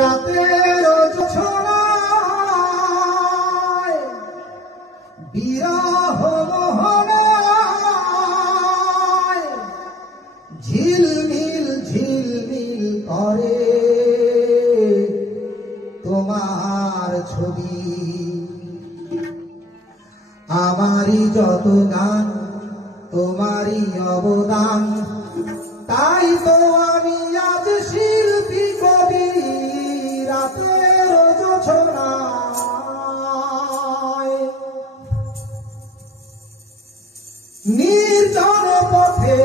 রাতের জোছনায় বিরহ মোহনায় ঝিলমিল ঝিলমিল করে তোমার ছবি। আমারই যত গান তোমারই অবদান, তাই তো আমি আজ শিল্পী কবি। রাতের জোছনায় নির্জন পথে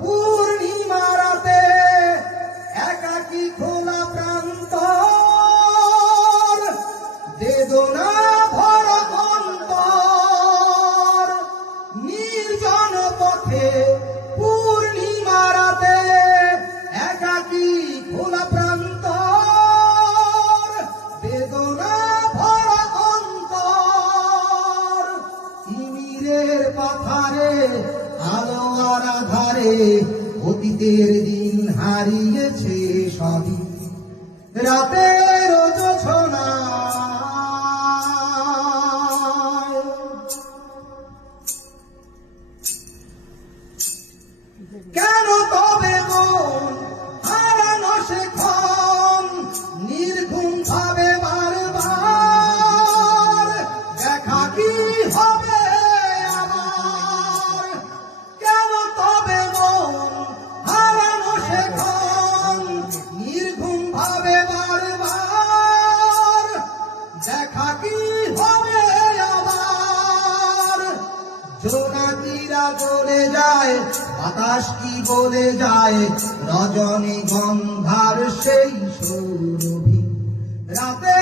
পূর্ণিমা রাতে একাকী খোলা প্রান্তর, বেদনা ভরা অন্তর। নির্জন পথে পূর্ণিমা রাতে একাকী খোলা প্রান্তর, বেদনা ভরা অন্তর। তিমিরের পাথারে আলো আর আধারে অতীতের দিন হারিয়েছে সবই। রাতের জোছনায় কেন তবে মন হারানো সেক্ষণ নির্ঘুম ভাবে বারবার? দেখা কি হবে আবার? কেন তবে মন হারানো সেক্ষণ নির্ঘুম ভাবে বারবার? দেখা কি হবে আবার? জোনাকিরা চলে যায়, বাতাস কি বলে যায়, রজনী গন্ধার সেই সৌরভী। রাতে